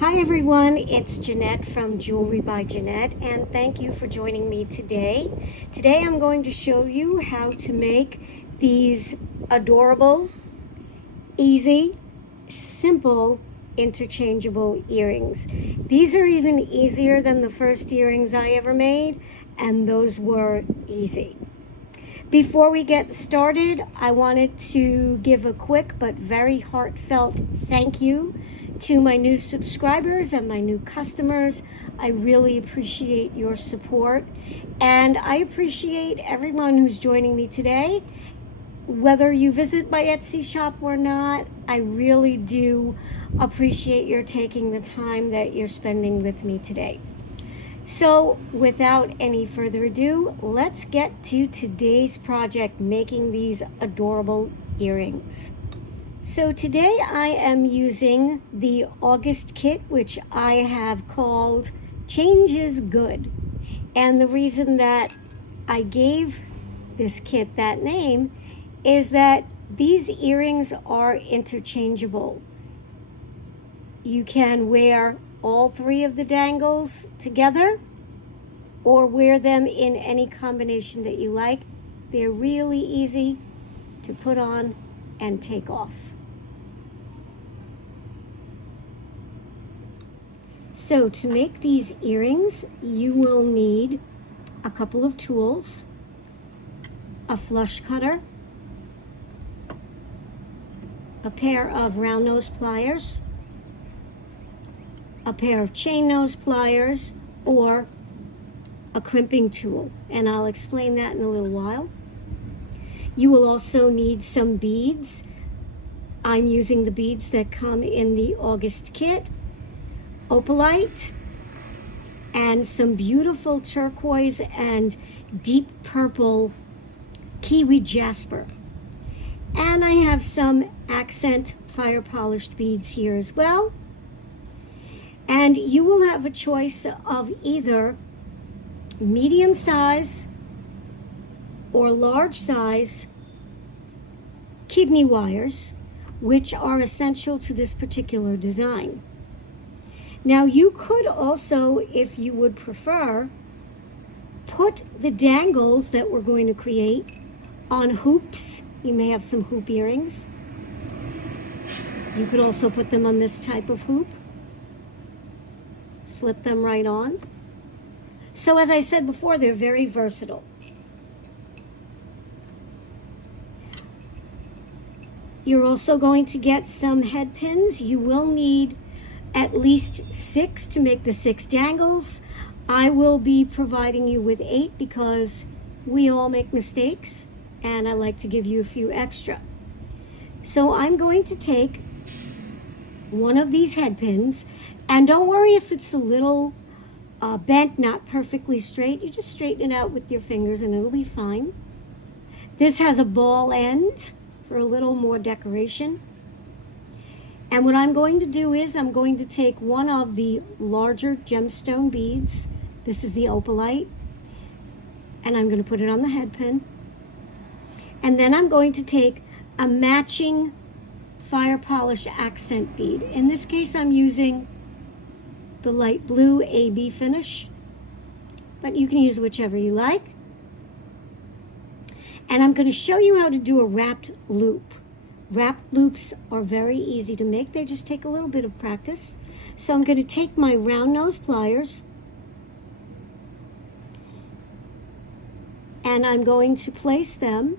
Hi everyone, it's Jeanette from Jewelry by Jeanette, and thank you for joining me today. Today I'm going to show you how to make these adorable, easy, simple, interchangeable earrings. These are even easier than the first earrings I ever made, and those were easy. Before we get started, I wanted to give a quick but very heartfelt thank you to my new subscribers and my new customers. I really appreciate your support, and I appreciate everyone who's joining me today. Whether you visit my Etsy shop or not, I really do appreciate your taking the time that you're spending with me today. So without any further ado, let's get to today's project, making these adorable earrings. So today I am using the August kit, which I have called Change is Good. And the reason that I gave this kit that name is that these earrings are interchangeable. You can wear all three of the dangles together or wear them in any combination that you like. They're really easy to put on and take off. So to make these earrings, you will need a couple of tools, a flush cutter, a pair of round nose pliers, a pair of chain nose pliers, or a crimping tool, and I'll explain that in a little while. You will also need some beads. I'm using the beads that come in the August kit, opalite, and some beautiful turquoise and deep purple kiwi jasper. And I have some accent fire polished beads here as well. And you will have a choice of either medium size or large size kidney wires, which are essential to this particular design. Now you could also, if you would prefer, put the dangles that we're going to create on hoops. You may have some hoop earrings. You could also put them on this type of hoop. Slip them right on. So as I said before, they're very versatile. You're also going to get some head pins. You will need at least 6 to make the 6 dangles. I will be providing you with 8 because we all make mistakes and I like to give you a few extra. So I'm going to take one of these head pins, and don't worry if it's a little bent, not perfectly straight. You just straighten it out with your fingers and it'll be fine. This has a ball end for a little more decoration. And what I'm going to do is I'm going to take one of the larger gemstone beads. This is the opalite. And I'm going to put it on the head pin. And then I'm going to take a matching fire polish accent bead. In this case, I'm using the light blue AB finish, but you can use whichever you like. And I'm going to show you how to do a wrapped loop. Wrapped loops are very easy to make. They just take a little bit of practice. So I'm going to take my round nose pliers and I'm going to place them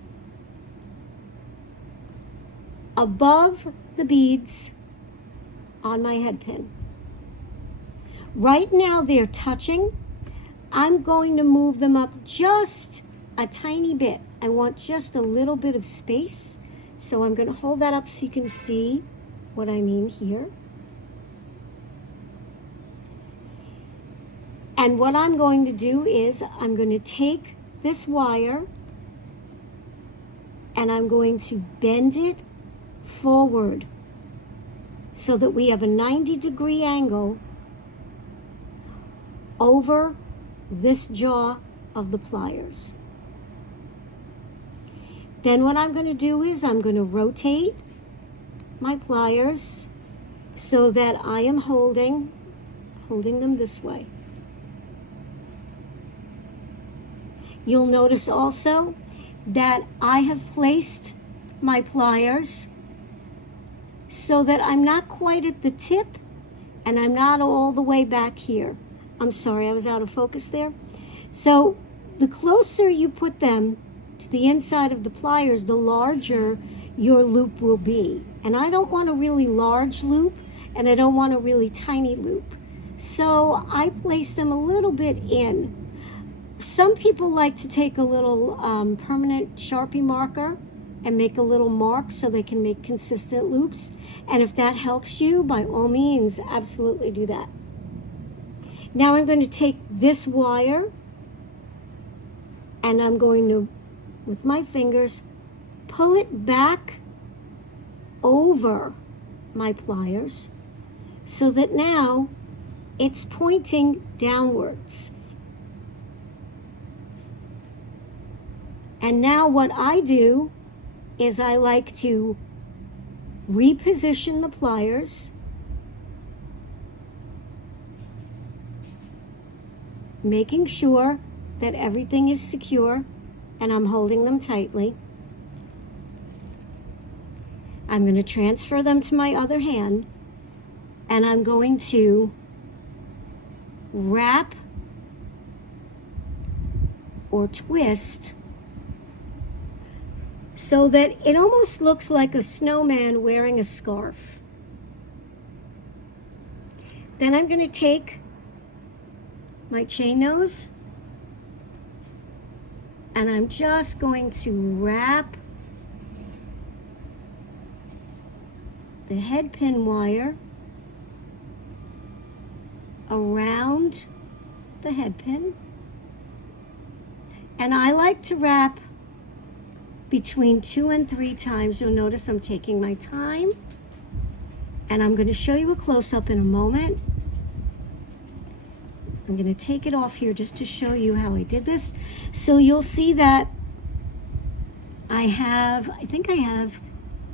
above the beads on my head pin. Right now they're touching. I'm going to move them up just a tiny bit. I want just a little bit of space. So I'm going to hold that up so you can see what I mean here. And what I'm going to do is I'm going to take this wire and I'm going to bend it forward so that we have a 90-degree angle over this jaw of the pliers. Then what I'm going to do is I'm going to rotate my pliers so that I am holding them this way. You'll notice also that I have placed my pliers so that I'm not quite at the tip and I'm not all the way back here. I'm sorry, I was out of focus there. So the closer you put them to the inside of the pliers, the larger your loop will be. And I don't want a really large loop and I don't want a really tiny loop. So I place them a little bit in. Some people like to take a little permanent Sharpie marker and make a little mark so they can make consistent loops. And if that helps you, by all means, absolutely do that. Now I'm going to take this wire and I'm going to, with my fingers, pull it back over my pliers so that now it's pointing downwards. And now what I do is I like to reposition the pliers, making sure that everything is secure and I'm holding them tightly. I'm going to transfer them to my other hand and I'm going to wrap or twist so that it almost looks like a snowman wearing a scarf. Then I'm going to take my chain nose and I'm just going to wrap the head pin wire around the head pin. And I like to wrap between 2 and 3 times. You'll notice I'm taking my time and I'm going to show you a close-up in a moment. I'm going to take it off here just to show you how I did this. So you'll see that I think I have,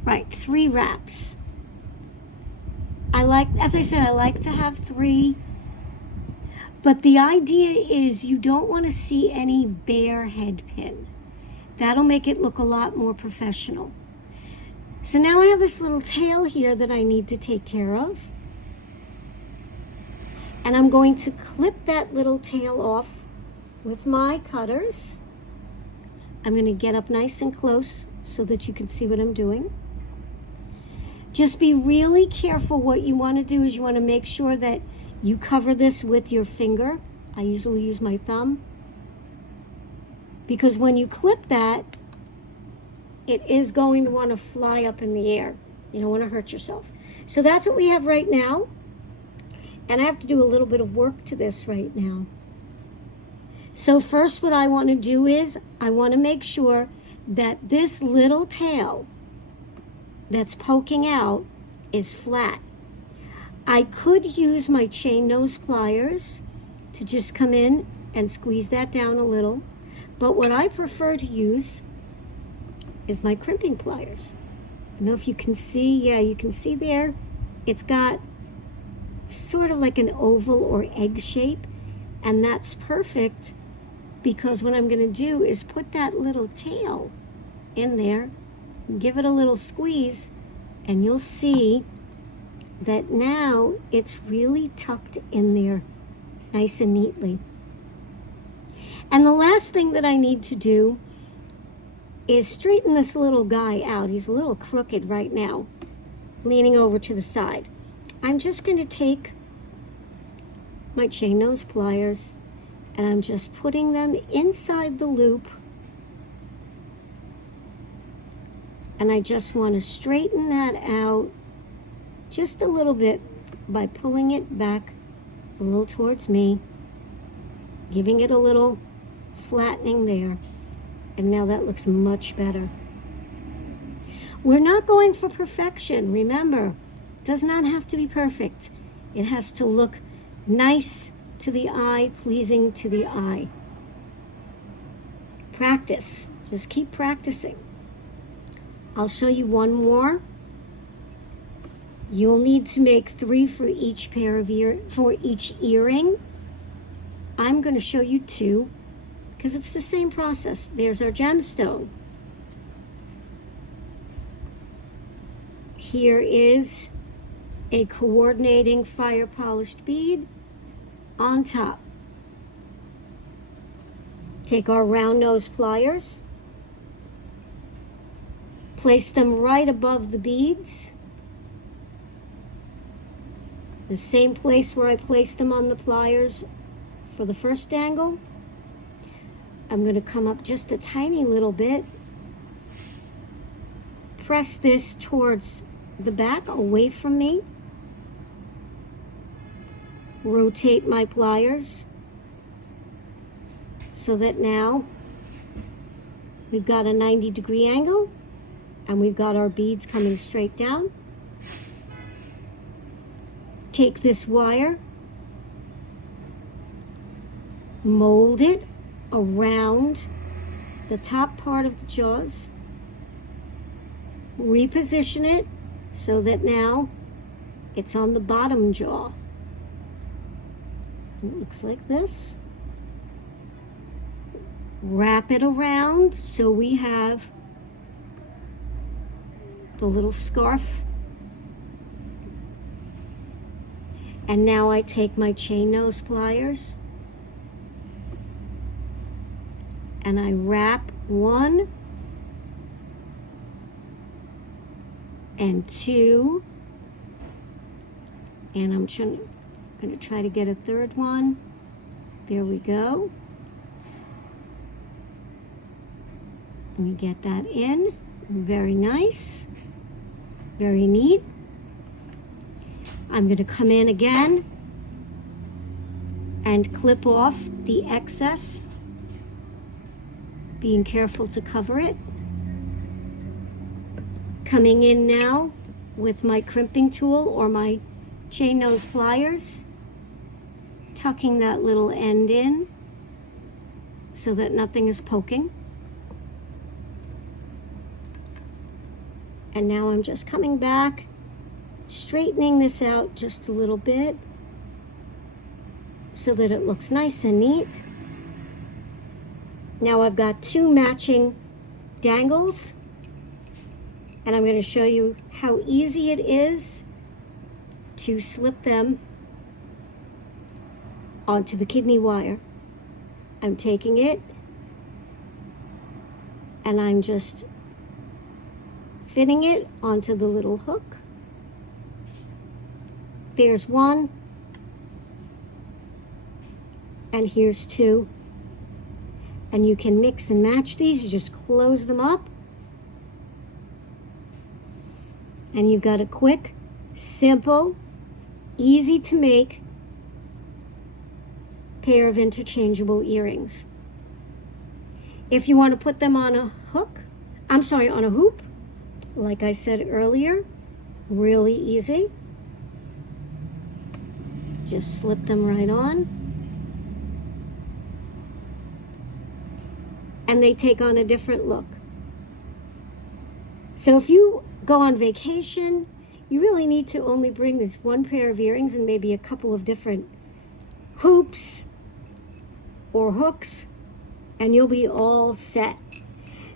right, 3 wraps. As I said, I like to have 3, but the idea is you don't want to see any bare head pin. That'll make it look a lot more professional. So now I have this little tail here that I need to take care of. And I'm going to clip that little tail off with my cutters. I'm going to get up nice and close so that you can see what I'm doing. Just be really careful. What you want to do is you want to make sure that you cover this with your finger. I usually use my thumb. Because when you clip that, it is going to want to fly up in the air. You don't want to hurt yourself. So that's what we have right now. And I have to do a little bit of work to this right now. So first what I want to do is I want to make sure that this little tail that's poking out is flat. I could use my chain nose pliers to just come in and squeeze that down a little. But what I prefer to use is my crimping pliers. I don't know if you can see, yeah, you can see there, it's got sort of like an oval or egg shape, and that's perfect because what I'm going to do is put that little tail in there, give it a little squeeze, and you'll see that now it's really tucked in there nice and neatly. And the last thing that I need to do is straighten this little guy out. He's a little crooked right now, leaning over to the side. I'm just going to take my chain nose pliers and I'm just putting them inside the loop. And I just want to straighten that out just a little bit by pulling it back a little towards me, giving it a little flattening there. And now that looks much better. We're not going for perfection. Remember, it does not have to be perfect. It has to look nice to the eye, pleasing to the eye. Practice. Just keep practicing. I'll show you one more You'll need to make 3 for each pair of each earring. I'm going to show you 2 because it's the same process. There's our gemstone. Here is a coordinating fire polished bead on top. Take our round nose pliers, place them right above the beads, the same place where I placed them on the pliers for the first angle. I'm going to come up just a tiny little bit, press this towards the back away from me, rotate my pliers so that now we've got a 90-degree angle and we've got our beads coming straight down. Take this wire, mold it around the top part of the jaws, reposition it so that now it's on the bottom jaw. It looks like this. Wrap it around so we have the little scarf. And now I take my chain nose pliers and I wrap 1 and 2, and I'm going to try to get a 3rd one. There we go. Let me get that in. Very nice. Very neat. I'm going to come in again and clip off the excess, being careful to cover it. Coming in now with my crimping tool or my chain nose pliers, tucking that little end in so that nothing is poking. And now I'm just coming back, straightening this out just a little bit so that it looks nice and neat. Now I've got 2 matching dangles, and I'm going to show you how easy it is to slip them onto the kidney wire. I'm taking it and I'm just fitting it onto the little hook. There's 1, and here's 2. And you can mix and match these. You just close them up, and you've got a quick, simple, easy to make pair of interchangeable earrings. If you want to put them on a on a hoop, like I said earlier, really easy. Just slip them right on. And they take on a different look. So if you go on vacation, you really need to only bring this 1 pair of earrings and maybe a couple of different hoops or hooks, and you'll be all set.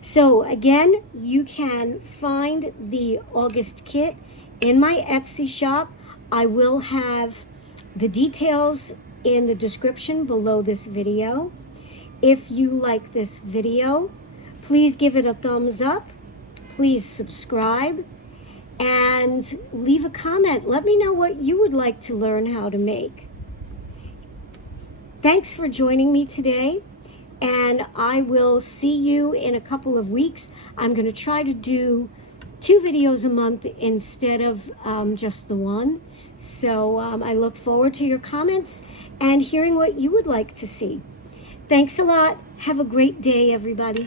So again, you can find the August kit in my Etsy shop. I will have the details in the description below this video. If you like this video, please give it a thumbs up. Please subscribe and leave a comment. Let me know what you would like to learn how to make. Thanks for joining me today, and I will see you in a couple of weeks. I'm going to try to do 2 videos a month instead of just the 1. So I look forward to your comments and hearing what you would like to see. Thanks a lot. Have a great day, everybody.